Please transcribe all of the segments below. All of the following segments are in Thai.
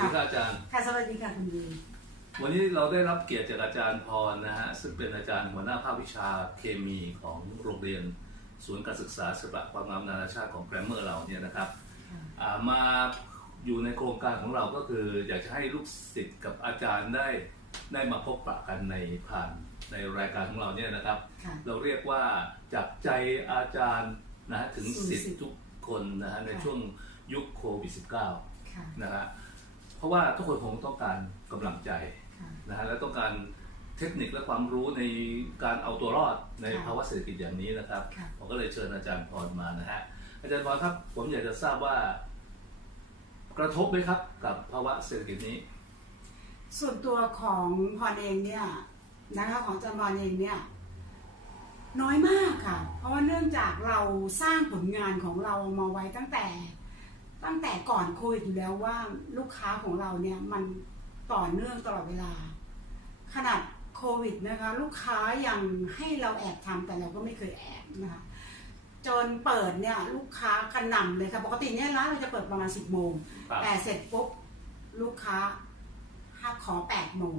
ดีค่ะคุณวีวันนี้เราได้รับเกียรติจากอาจารย์พรนะฮะซึ่งเป็นอาจารย์หัวหน้าภาควิชาเคมีของโรงเรียนศูนย์การศึกษาศิลปะความงามนานาชาติของแกรมเมอร์เราเนี่ยนะครับค่ะอ่ามาอยู่ในโครงการของเราก็คืออยากจะให้ลูกศิษย์กับอาจารย์ได้ได้มาพบปะกันในผ่านในรายการของเราเนี่ยนะครับค่ะเราเรียกว่าจับใจอาจารย์นะฮะถึงสู่ศิษศิษย์ย์ทุกคนนะฮะในค่ะช่วงยุคโควิด -19 ค่ะนะฮะ เพราะว่าทุกคนคงต้องการกำลังใจค่ะนะฮะและต้องการเทคนิคและความรู้ในการเอาตัวรอดในค่ะภาวะเศรษฐกิจอย่างนี้นะครับค่ะผมก็เลยเชิญอาจารย์พรมานะฮะอาจารย์พรครับผมอยากจะทราบว่า กระทบไหมครับกับภาวะเศรษฐกิจนี้ ส่วนตัวของพรเองเนี่ยนะคะของอาจารย์พรเองเนี่ยน้อยมากค่ะ เพราะว่าเนื่องจากเราสร้างผลงานของเรามาไว้ตั้งแต่ ตั้งแต่ก่อนโควิดอยู่แล้วว่าลูกค้าของเราเนี่ยมันต่อเนื่องตลอดเวลา ขนาดโควิดนะคะลูกค้ายังให้เราแอบทำแต่เราก็ไม่เคยแอบนะคะจนเปิดเนี่ยลูกค้ากระหน่ำเลยค่ะปกติเนี่ยร้านเราจะเปิดประมาณสิบโมงครับแต่เสร็จปุ๊บลูกค้าห้าขอแปดโมง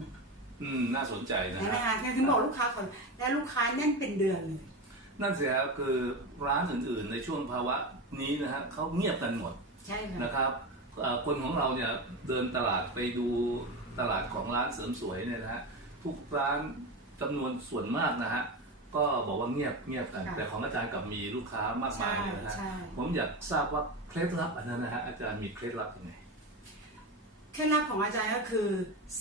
อืมน่าสนใจนะใช่ไหมฮะคะถึงบอกลูกค้าก่อนและลูกค้าแน่นเป็นเดือนเลยนั่นเสียคือร้านอื่นๆ ในช่วงภาวะนี้นะฮะเขาเงียบกันหมด ใช่ค่ะ นะครับเอ่อคนของเราเนี่ยเดินตลาดไปดูตลาดของร้านเสริมสวยเนี่ยนะฮะทุกร้านจำนวนส่วนมากนะฮะก็บอกว่าเงียบเงียบกัน ค่ะ แต่ของอาจารย์กลับมีลูกค้ามากมาใช่ยเนี่ยนะฮะใช่ ผมอยากทราบว่าเคล็ดลับอันนั้นนะฮะอาจารย์มีเคล็ดลับยังไง เคล็ดลับของอาจารย์ก็คือ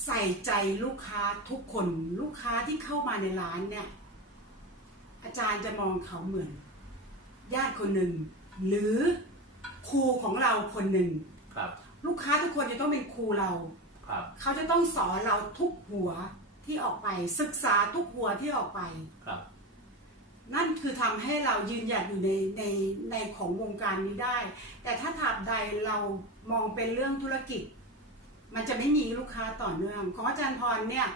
ใส่ใจลูกค้าทุกคนลูกค้าที่เข้ามาในร้านเนี่ย อาจารย์จะมองเขาเหมือน ญาติคนหนึ่ง หรือ ครูของเราคนหนึ่งครับ ลูกค้าทุกคนจะต้องเป็นครูเรา ครับ เขาจะต้องสอนเราทุกหัวที่ออกไป ศึกษาทุกหัวที่ออกไป ครับ นั่นคือทำให้เรายืนหยัดอยู่ในในในของวงการนี้ได้ แต่ถ้าถามใดเรามองเป็นเรื่องธุรกิจ มันจะไม่มีลูกค้าต่อเนื่องของอาจารย์พรเนี่ย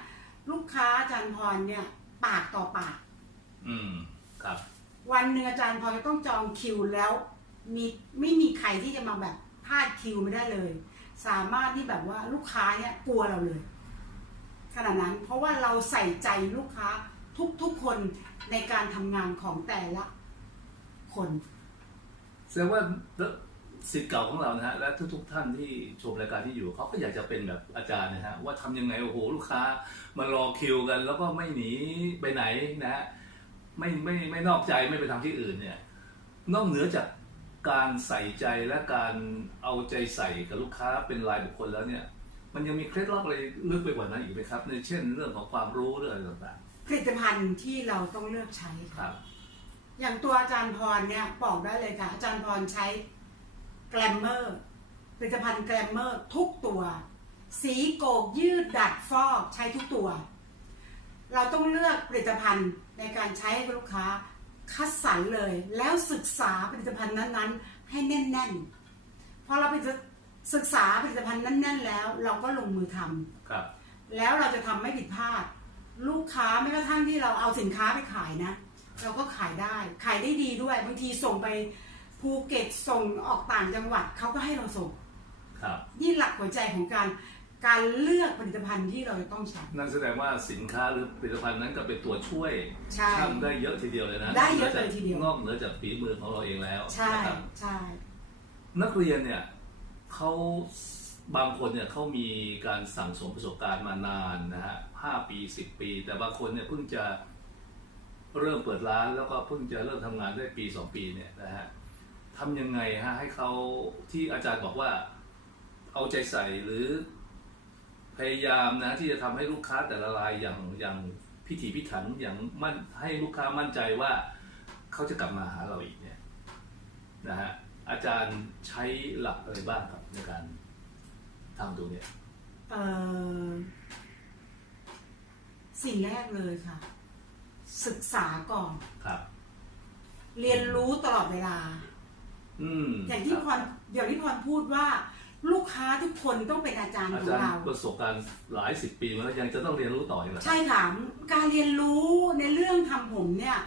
ลูกค้าอาจารย์พรเนี่ย ปากต่อปาก อืม ครับ วันหนึ่งอาจารย์พรจะต้องจองคิวแล้ว มีไม่มีใครที่จะมาแบบพลาดคิวไม่ได้เลย สามารถที่แบบว่าลูกค้าเนี่ยกลัวเราเลยขนาดนั้นเพราะว่าเราใส่ใจลูกค้าทุกๆคนในการทำงานของแต่ละคนแสดงว่าสิทธิ์เก่าของเรานะฮะและทุก ๆ ท่านที่ชมรายการที่อยู่เขาก็อยากจะเป็นแบบอาจารย์นะฮะว่าทำยังไงโอ้โหลูกค้ามารอคิวกัน แล้วก็ไม่หนีไปไหนนะฮะไม่ไม่ไม่นอกใจไม่ไปทำที่อื่นเนี่ย นอกเหนือจาก การใส่ใจและการเอาใจใส่กับลูกค้าเป็นรายบุคคลแล้วเนี่ย มันยังมีเคล็ดลับอะไรลึกไปกว่านั้นอีกไหมครับ ในเช่นเรื่องของความรู้เรื่องอะไรต่างผลิตภัณฑ์ที่เราต้องเลือกใช้ๆคค่ะรับ อย่างตัวอาจารย์พรเนี่ยบอกได้เลยค่ะ อาจารย์พรใช้แกลมเมอร์ผลิตภัณฑ์แกลมเมอร์ทุกตัว สีโกกยืดดัดฟอกใช้ทุกตัว เราต้องเลือกผลิตภัณฑ์ในการใช้ให้ลูกค้า คัดสรรเลยแล้วศึกษาผลิตภัณฑ์นั้นๆ ให้แน่นๆพอเราไปศึกษาผลิตภัณฑ์นั้นแน่นๆแล้ว เราก็ลงมือทำครับ แล้วเราจะทำไม่ผิดพลาด ลูกค้าไม่กระทั่งที่เราเอาสินค้าไปขายนะ เราก็ขายได้ขายได้ดีด้วยบางทีส่งไปภูเก็ตส่งออกต่างจังหวัดเขาก็ให้เราส่งครับนี่หลักหัวใจของการ การเลือกผลิตภัณฑ์ที่เราจะต้องใช้ นั่นแสดงว่าสินค้าหรือผลิตภัณฑ์นั้นก็เป็นตัวช่วยใช่ช่างได้เยอะทีเดียวเลยนะได้เยอะเลยทีเดียว นอกเหนือจากฝีมือของเราเองแล้วใช่นะครับใช่ นักเรียนเนี่ยเขาบางคนเนี่ยเขามีการสั่งสมประสบการณ์มานานนะฮะห้าปีสิบปี แต่บางคนเนี่ยเพิ่งจะเริ่มเปิดร้านแล้วก็เพิ่งจะเริ่มทำงานได้ปีสองปีเนี่ยนะฮะทำยังไงฮะให้เขาที่อาจารย์บอกว่า เอาใจใส่หรือ พยายามนะที่จะทำให้ลูกค้าแต่ละรายอย่างอย่างพิถีพิถันอย่างมั่นให้ลูกค้ามั่นใจว่าเขาจะกลับมาหาเราอีกเนี่ยนะฮะอาจารย์ใช้หลักอะไรบ้างครับในการทำตรงเนี้ยเอ่อสิ่งแรกเลยค่ะ ศึกษาก่อนครับ เรียนรู้ตลอดเวลา อืมอย่างที่คพรับรอย่างที่พรพูดว่า ลูกค้าทุกคนต้องเป็นอาจารย์อาของจารย์เรา ประสบการณ์หลายสิบปีมาแล้วยังจะต้องเรียนรู้ต่ออีกเหรอครับ ใช่ค่ะการเรียนรู้ในเรื่องทำผมเนี่ย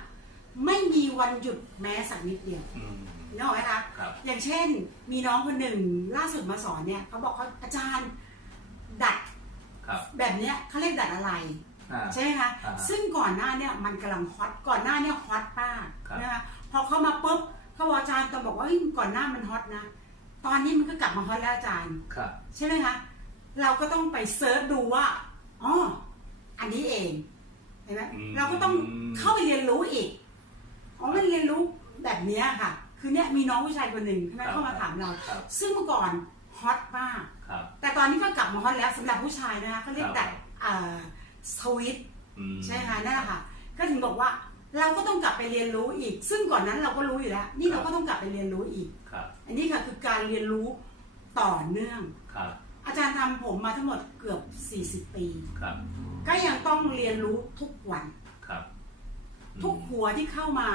ไม่มีวันหยุดแม้สักนิดเดียวอืม นึกออกไหมคะครับ อย่างเช่น มีน้องคนหนึ่งล่าสุดมาสอนเนี่ยเขาบอกเขาอาจารย์ดัดครับ แบบเนี้ยเขาเรียกดัดอะไร อ่า ใช่ไหมคะอ่าซึ่งก่อนหน้าเนี่ยมันกำลังฮอตก่อนหน้าเนี่ยฮอตมากครับ นะคะพอเข้ามาปุ๊บเขาบอกอาจารย์ตอนบอกว่าเฮ้ยก่อนหน้ามันฮอตนะ ตอนนี้มันก็กลับมาฮอตแล้วอาจารย์ ครับ ใช่ไหมคะ เราก็ต้องไปเซิร์ชดูว่าอ๋ออันนี้เองเห็นไหมอืม เราก็ต้องเข้าไปเรียนรู้อีกอ๋อมันเรียนรู้แบบเนี้ยค่ะ คือเนี่ยมีน้องผู้ชายคนหนึ่งใช่ไหมเข้ามาถามเรา ครับซึ่งเมื่อก่อนฮอตมาก ครับ แต่ตอนนี้ก็กลับมาฮอตแล้วสำหรับผู้ชายนะคะเขาเรียกครับ ดัดอ่าสวิตอืมใช่ค่ะนั่นแหละค่ะ ก็ถึงบอกว่าเราก็ต้องกลับไปเรียนรู้อีก ซึ่งก่อนนั้นเราก็รู้อยู่แล้ว นี่เราก็ต้องกลับไปเรียนรู้อีก ครับ อันนี้ค่ะคือการเรียนรู้ต่อเนื่อง ครับ อาจารย์ทำผมมาทั้งหมดเกือบ 40 ปี ครับ ก็ยังต้องเรียนรู้ทุกวัน ครับทุกหัวที่เข้ามา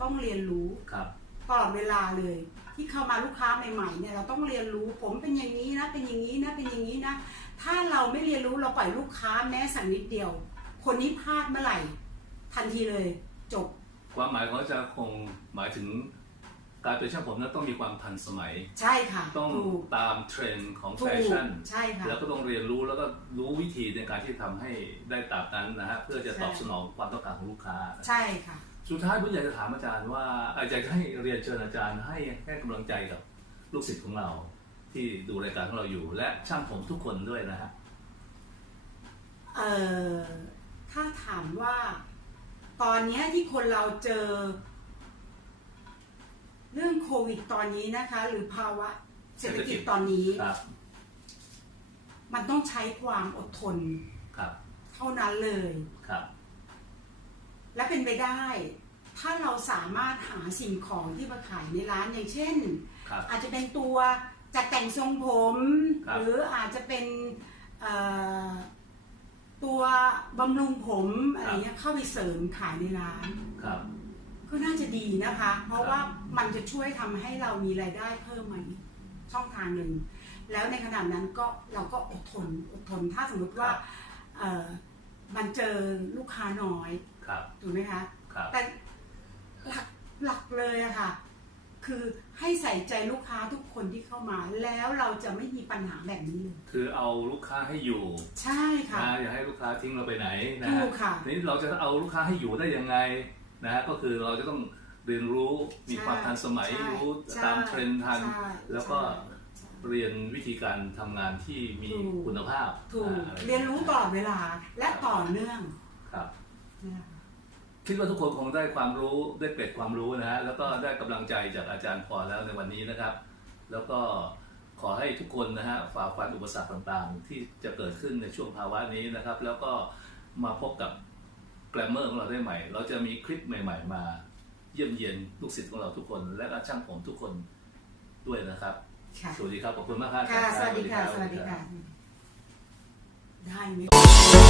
ต้องเรียนรู้ครับ ตลอดเวลาเลย ที่เข้ามาลูกค้าใหม่ๆเนี่ยเราต้องเรียนรู้ผมเป็นอย่างนี้นะเป็นอย่างนี้นะเป็นอย่างนี้นะ ถ้าเราไม่เรียนรู้เราปล่อยลูกค้าแม้สักนิดเดียว คนนี้พลาดเมื่อไหร่ ทันทีเลยจบ ความหมายของอาจารย์คงหมายถึง การเป็นช่างผมนั้นต้องมีความทันสมัย ใช่ค่ะต้องถูก ตามเทรนด์ของถูแฟกชั่น ใช่ค่ะแล้วก็ต้องเรียนรู้แล้วก็รู้วิธีในการที่ทำให้ได้ตามนั้นนะฮะเพื่อจะตอบใช่สนองความต้องการของลูกค้าใช่ค่ะ สุดท้ายผมอยากจะถามอาจารย์ว่าอาจารย์ให้เรียนเชิญอาจารย์ให้ให้กำลังใจกับลูกศิษย์ของเรา ที่ดูรายการของเราอยู่ และช่างผมทุกคนด้วยนะฮะเอ่อถ้าถามว่า ตอนเนี้ยที่คนเราเจอ เรื่องโควิดตอนนี้นะคะ หรือภาวะเศรษฐกิจตอนนี้ ครับมันต้องใช้ความอดทน ครับเท่านั้นเลย ครับและเป็นไปได้ ถ้าเราสามารถหาสิ่งของที่มาขายในร้านอย่างเช่น ครับ อาจจะเป็นตัวจัดแต่งทรงผม ครับหรืออาจจะเป็นเอ่อตัวบำรุงผมอะไรเงี้ยเข้าไปเสริมขายในร้าน ครับ ก็น่าจะดีนะคะ เพราะว่ามัน จะช่วยทำให้เรามีรายได้เพิ่มมาอีกช่องทางหนึ่ง แล้วในขณะนั้นก็เราก็อดทนอดทนถ้าสมมติว่าครับเอ่อมันเจอลูกค้าน้อยครับถูกไหมคะครับแต่หลักหลักเลยอะค่ะ คือให้ใส่ใจลูกค้าทุกคนที่เข้ามา แล้วเราจะไม่มีปัญหาแบบนี้เลยคือเอาลูกค้าให้อยู่ ใช่ค่ะนะอย่าให้ลูกค้าทิ้งเราไปไหนนะถูฮะกค่ะนี่เราจะเอาลูกค้าให้อยู่ได้ยังไงนะฮะก็คือเราจะต้อง เรียนรู้มีความทันสมัยใช่รู้ใช่ตามเทรนด์ทันใช่แล้วก็ใช่เรียนวิธีการทำงานที่มีถูกคุณภาพถูกอ่าอะไรเรียนรู้ตลอดเวลาและต่อเนื่องครับนะคะคิดว่าทุกคนคงได้ความรู้ได้เกร็ดความรู้นะฮะแล้วก็ได้กำลังใจจากอาจารย์พอแล้วในวันนี้นะครับ แล้วก็ขอให้ทุกคนนะฮะฝ่าฟันอุปสรรคต่างๆ ที่จะเกิดขึ้นในช่วงภาวะนี้นะครับ แล้วก็มาพบกับแกรมเมอร์ของเราได้ใหม่ เราจะมีคลิปใหม่ ๆ มา เยี่ยมเยียนลูกศิษย์ของเราทุกคน และก็ช่างผมทุกคนด้วยนะครับค่ะสวัสดีครับขอบคุณมากครับค่ะอาจารย์สวัสดีค่ะรับสวัสดีค่ะได้ไหม